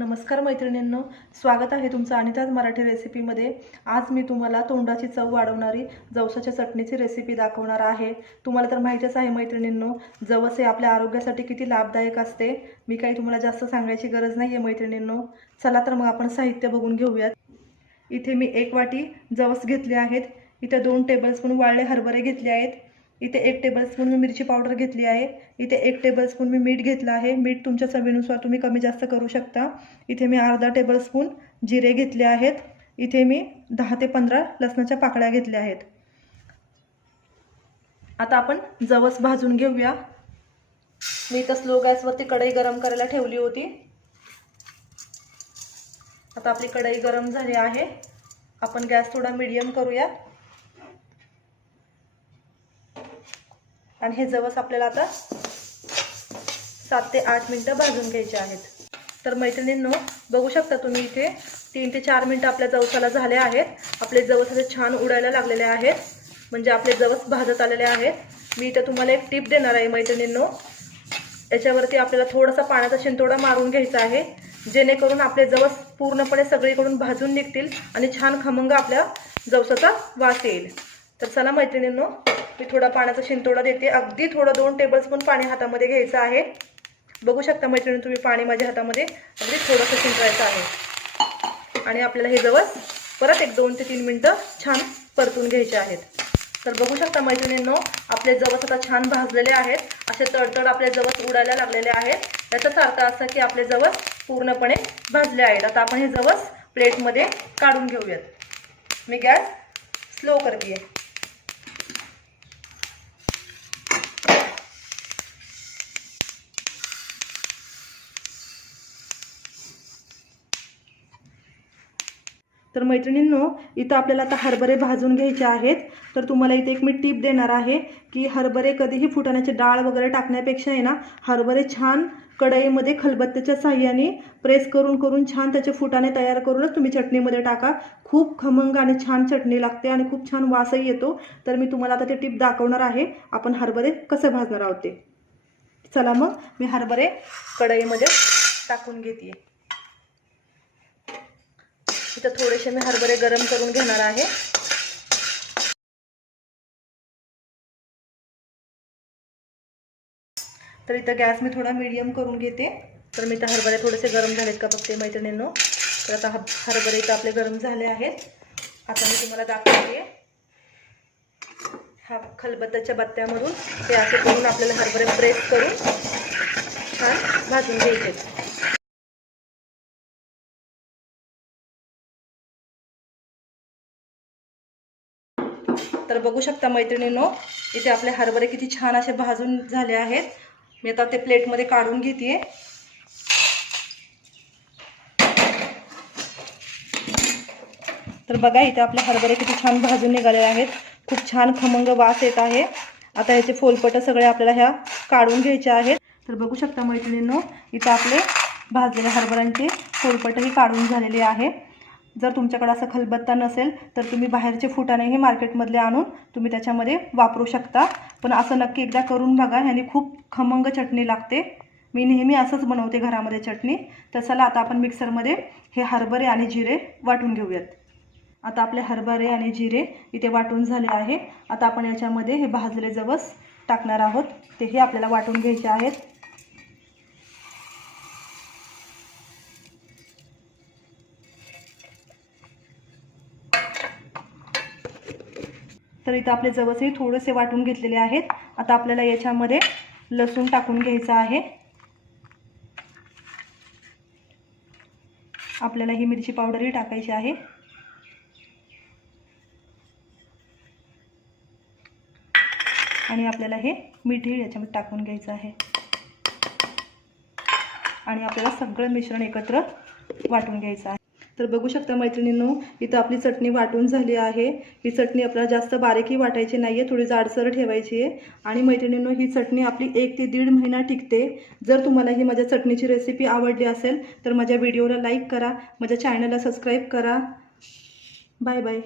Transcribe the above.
नमस्कार मैत्रिणींनो स्वागत आहे तुमचं अनिताज मराठी रेसिपीमध्ये. आज मी तुम्हाला तोंडाची चव वाढवणारी जवसाच्या चटणीची रेसिपी दाखवणार आहे. तुम्हाला तर माहितीच आहे मैत्रिणींनो जवस हे आपल्या आरोग्यासाठी किती लाभदायक असते. मी काही तुम्हाला जास्त सांगायची गरज नाही आहे मैत्रिणींनो. चला तर मग आपण साहित्य बघून घेऊयात. इथे मी एक वाटी जवस घेतले आहेत. इथे दोन टेबलस्पून वाळले हरभरे घेतले आहेत. इथे एक टेबलस्पून मी मिरची पावडर घेतली आहे. इथे एक टेबलस्पून मी मीठ घेतलं आहे. मीठ तुमच्या चवीनुसार तुम्ही कमी जास्त करू शकता. इथे मी अर्धा टेबलस्पून जिरे घेतले आहेत. इथे मी दहा ते पंधरा लसणाच्या पाकळ्या घेतल्या आहेत. आता आपण जवस भाजून घेऊया. मी इथं स्लो गॅसवरती कढई गरम करायला ठेवली होती. आता आपली कढई गरम झाली आहे. आपण गॅस थोडा मीडियम करूया आणि हे जवस आपल्याला आता सात ते आठ मिनटं भाजून घ्यायचे आहेत. तर मैत्रिणींनो बघू शकता तुम्ही इथे तीन ते चार मिनटं आपल्या जवसाला झाले आहेत. आपले जवस असे छान उडायला लागलेले आहेत. म्हणजे आपले जवस भाजत आलेले आहेत. मी इथं तुम्हाला एक टिप देणार आहे मैत्रिणींनो. याच्यावरती आपल्याला थोडासा पाण्याचा शिंतोडा मारून घ्यायचा आहे. जेणेकरून आपले जवस पूर्णपणे सगळीकडून भाजून निघतील आणि छान खमंग आपल्या जवसाचा वास येईल. तर चला मैत्रिणींनो मी थोडा पाण्याचा शिंतोडा देते. अगदी थोडं दोन टेबलस्पून पाणी हातामध्ये घ्यायचं आहे. बघू शकता मैत्रिणी तुम्ही पाणी माझ्या हातामध्ये अगदी थोडंसं शिंतवायचं आहे. आणि आपल्याला हे जवळ परत एक दोन ते तीन मिनटं छान परतून घ्यायचे आहेत. तर बघू शकता मैत्रिणींनो आपले जवस आता छान भाजलेले आहेत. असे तडतड आपले जवस उडायला लागलेले आहेत. याचाच अर्थ असा की आपले जवस पूर्णपणे भाजले आहेत. आता आपण हे जवस प्लेटमध्ये काढून घेऊयात. मी गॅस स्लो करते तर मैत्रिणींनो इथं आपल्याला आता हरभरे भाजून घ्यायचे आहेत. तर तुम्हाला इथे एक मी टीप देणार आहे की हरभरे कधीही फुटाण्याची डाळ वगैरे टाकण्यापेक्षा आहे ना हरभरे छान कढईमध्ये खलबत्त्याच्या साह्याने प्रेस करून करून छान त्याचे फुटाणे तयार करूनच तुम्ही चटणीमध्ये टाका. खूप खमंग आणि छान चटणी लागते आणि खूप छान वासही येतो. तर मी तुम्हाला आता ते टीप दाखवणार आहे. आपण हरभरे कसे भाजणार आहोत ते. चला मग मी हरभरे कढईमध्ये टाकून घेते. इथं थोडेसे मी हरभरे गरम करून घेणार आहे. तर इथं गॅस मी थोडा मीडियम करून घेते. तर मी इथं हरभरे थोडेसे गरम झालेत का बघते मैत्रिणींनो. तर आता हरभरे इथं आपले गरम झाले आहेत. आता मी तुम्हाला दाखवते. हा खलबत्ताच्या बत्त्यामधून ते असे करून आपल्याला हरभरे प्रेस करून छान भाजून घ्यायचे. तर बघू शकता मैत्रिणींनो इथे आपले हरभरे किती छान असे भाजून झाले आहेत. मी आता ते प्लेटमध्ये काढून घेते तर बघा इथे आपले हरभरे किती छान भाजून निघालेले आहेत. खूप छान खमंग वास येत आहे. आता याचे फोलपटं सगळे आपल्याला ह्या काढून घ्यायचे आहेत. तर बघू शकता मैत्रिणींनो इथं आपले भाजलेल्या हरभऱ्यांचे फोलपटही काढून झालेले आहे. जर तुमच्याकडे असं खलबत्ता नसेल तर तुम्ही बाहेरचे फुटाणे हे मार्केटमधले आणून तुम्ही त्याच्यामध्ये वापरू शकता. पण असं नक्की एकदा करून बघा ह्याने खूप खमंग चटणी लागते. मी नेहमी असंच बनवते घरामध्ये चटणी. तर चला आता आपण मिक्सरमध्ये हे हरभरे आणि जिरे वाटून घेऊयात. आता आपले हरभरे आणि जिरे इथे वाटून झाले आहे आता आपण याच्यामध्ये हे भाजले जवस टाकणार आहोत. तेही आपल्याला वाटून घ्यायचे आहेत. तर इथं आपले जवसही थोडेसे वाटून घेतलेले आहेत. आता आपल्याला याच्यामध्ये लसूण टाकून घ्यायचं आहे. आपल्याला ही मिरची पावडरही टाकायची आहे. आणि आपल्याला हे मीठही याच्यामध्ये टाकून घ्यायचं आहे. आणि आपल्याला सगळं मिश्रण एकत्र वाटून घ्यायचं आहे. तर बघू शकता मैत्रिणींनो इथं आपली चटणी वाटून झाली आहे. ही चटणी आपल्याला जास्त बारीकही वाटायची नाही आहे थोडी जाडसर ठेवायची आहे. आणि मैत्रिणींनो ही चटणी आपली एक ते दीड महिना टिकते. जर तुम्हाला ही माझ्या चटणीची रेसिपी आवडली असेल तर माझ्या व्हिडिओला लाईक करा माझ्या चॅनलला सबस्क्राईब करा. Bye bye